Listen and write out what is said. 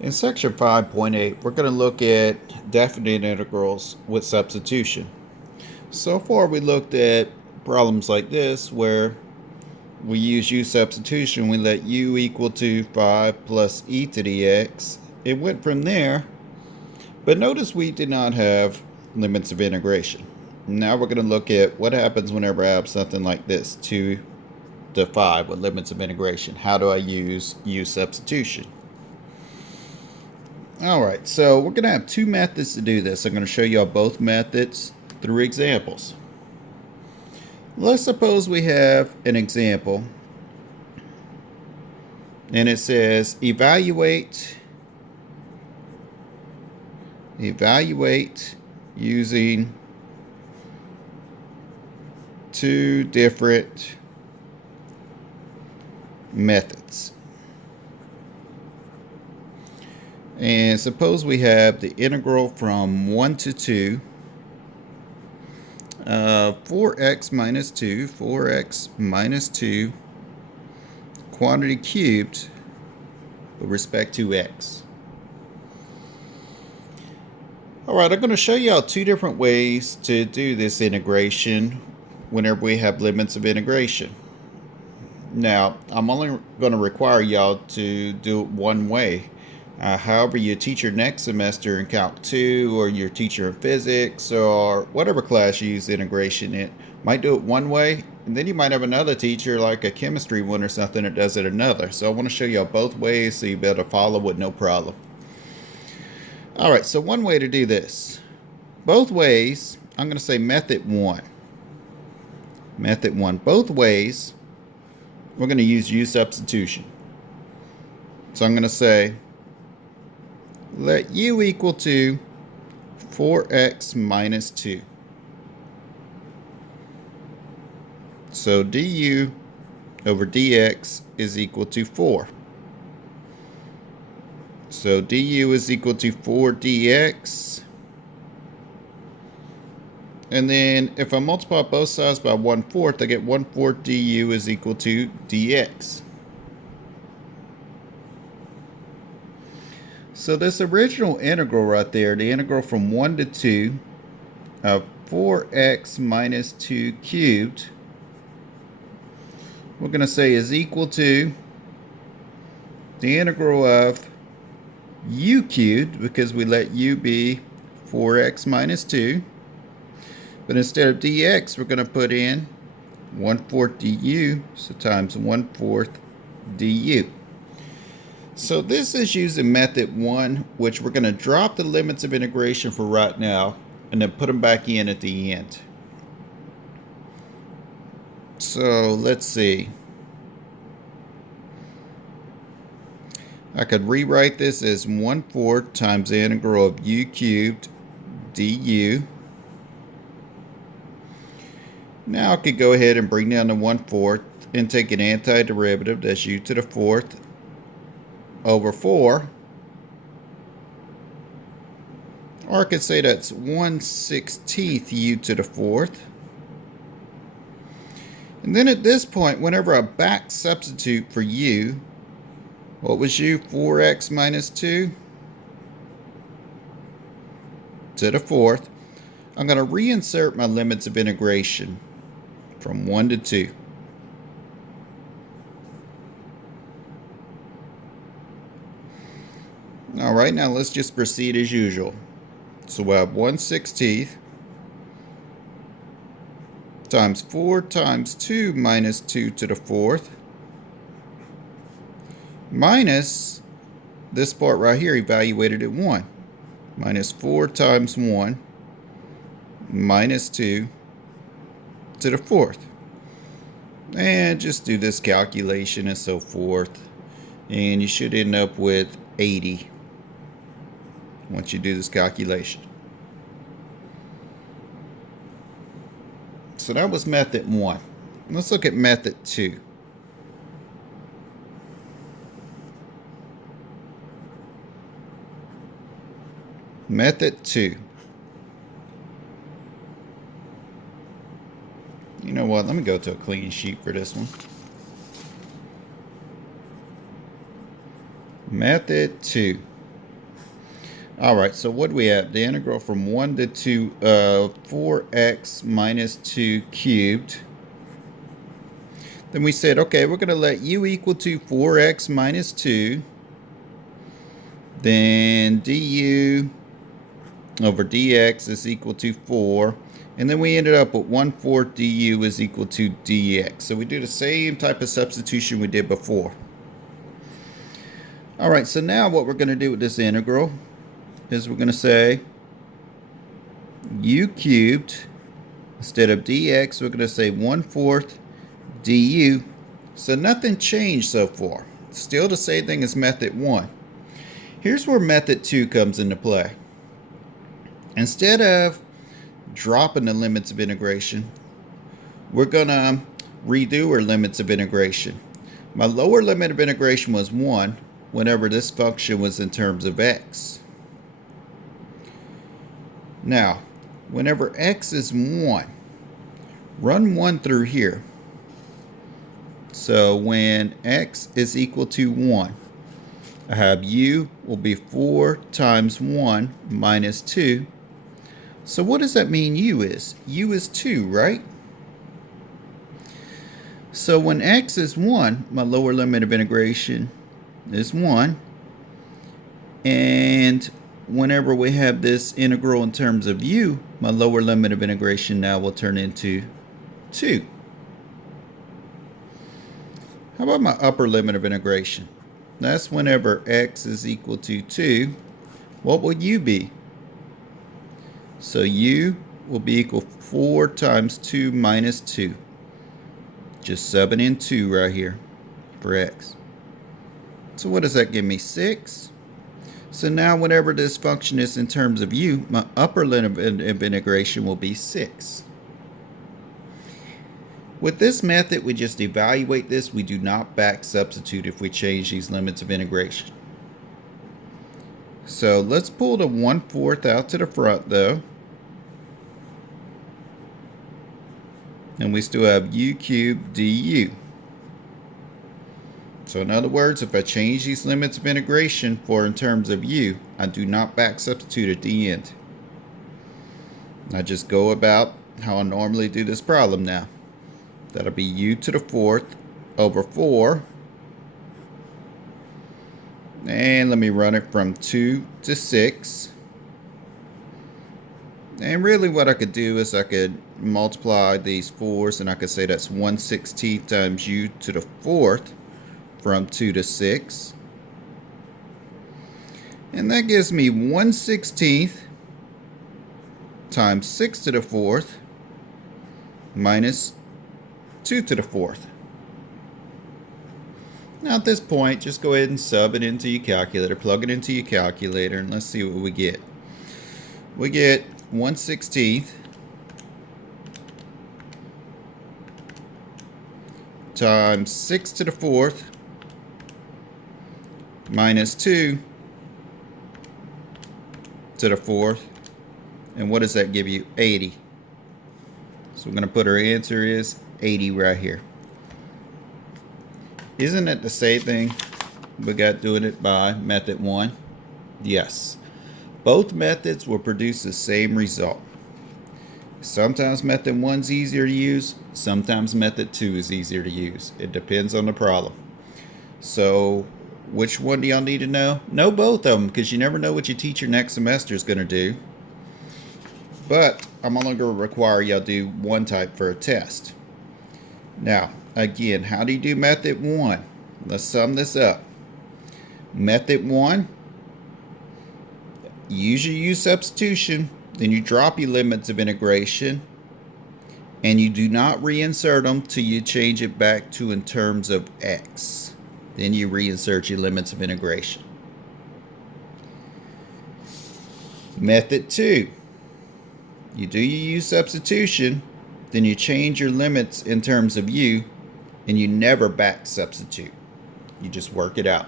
In section 5.8, we're going to look at definite integrals with substitution. So far we looked at problems like this where we use u substitution. We let u equal to 5 plus e to the x. It went from there, but notice we did not have limits of integration. Now we're going to look at what happens whenever I have something like this, 2 to 5 with limits of integration. How do I use u substitution? Alright, so we're going to have two methods to do this. I'm going to show you all both methods through examples. Let's suppose we have an example and it says evaluate using two different methods. And suppose we have the integral from 1 to 2 4x minus 2 quantity cubed with respect to x. Alright, I'm going to show you all two different ways to do this integration whenever we have limits of integration. Now, I'm only going to require y'all to do it one way. However, your teacher next semester in Calc 2 or your teacher in physics or whatever class you use integration in might do it one way, and then you might have another teacher like a chemistry one or something that does it another. So I want to show you both ways so you'll be able to follow with no problem. Alright, so one way to do this. Both ways, I'm going to say method 1. Method 1. Both ways, we're going to use u substitution. So I'm going to say let u equal to 4x minus 2. So du over dx is equal to 4. So du is equal to 4 dx. And then if I multiply both sides by 1/4, I get 1/4 du is equal to dx. So this original integral right there, the integral from 1 to 2 of 4x minus 2 cubed, we're going to say is equal to the integral of u cubed, because we let u be 4x minus 2. But instead of dx, we're going to put in 1/4 du, so times 1/4 du. So this is using method 1, which we're going to drop the limits of integration for right now and then put them back in at the end. So let's see. I could rewrite this as 1/4 times the integral of u cubed du. Now I could go ahead and bring down the 1/4 and take an antiderivative, that's u to the 4th over 4. Or I could say that's 1/16 u to the 4th. And then at this point, whenever I back substitute for u, what was u? 4x minus 2 to the 4th. I'm going to reinsert my limits of integration from 1 to 2. Alright, now let's just proceed as usual. So we'll have 1/16 times 4 times 2 minus 2 to the 4th minus this part right here evaluated at 1. Minus 4 times 1 minus 2 to the 4th. And just do this calculation and so forth. And you should end up with 80 once you do this calculation. So that was method 1. Let's look at method 2. Method 2. You know what? Let me go to a clean sheet for this one. Method 2. All right, so what do we have? The integral from 1 to 2 of 4x minus 2 cubed. Then we said, okay, we're going to let u equal to 4x minus 2. Then du over dx is equal to 4. And then we ended up with 1/4 du is equal to dx. So we do the same type of substitution we did before. All right, so now what we're going to do with this integral is we're going to say u cubed. Instead of dx, we're going to say 1/4 du. So nothing changed so far. Still the same thing as method 1. Here's where method 2 comes into play. Instead of dropping the limits of integration, we're going to redo our limits of integration. My lower limit of integration was 1 whenever this function was in terms of x. Now, whenever x is 1, run 1 through here. So when x is equal to 1, I have u will be 4 times 1 minus 2. So what does that mean u is? U is 2, right? So when x is 1, my lower limit of integration is 1. And whenever we have this integral in terms of u, my lower limit of integration now will turn into 2. How about my upper limit of integration? That's whenever x is equal to 2. What will u be? So u will be equal 4 times 2 minus 2. Just subbing in 2 right here for x. So what does that give me? 6. So now whenever this function is in terms of u, my upper limit of integration will be 6. With this method, we just evaluate this. We do not back substitute if we change these limits of integration. So let's pull the 1/4 out to the front though. And we still have u cubed du. So in other words, if I change these limits of integration for in terms of u, I do not back substitute at the end. I just go about how I normally do this problem now. That'll be u to the 4th over 4. And let me run it from 2 to 6. And really what I could do is I could multiply these 4's and I could say that's 1/16 times u to the 4th from 2 to 6. And that gives me 1/16 times 6 to the 4th minus 2 to the 4th. Now at this point, just go ahead and sub it into your calculator, plug it into your calculator, and let's see what we get. We get 1/16 times 6 to the 4th minus 2 to the 4th. And what does that give you? 80. So we're going to put our answer is 80 right here. Isn't it the same thing we got doing it by method 1? Yes. Both methods will produce the same result. Sometimes method 1's easier to use, sometimes method 2 is easier to use. It depends on the problem. So which one do y'all need to know? Know both of them, because you never know what your teacher next semester is going to do. But I'm only going to require y'all do one type for a test. Now, again, how do you do method 1? Let's sum this up. Method 1, you usually use substitution, then you drop your limits of integration, and you do not reinsert them till you change it back to in terms of x. Then you reinsert your limits of integration. Method 2, you do your u substitution, then you change your limits in terms of u, and you never back substitute. You just work it out.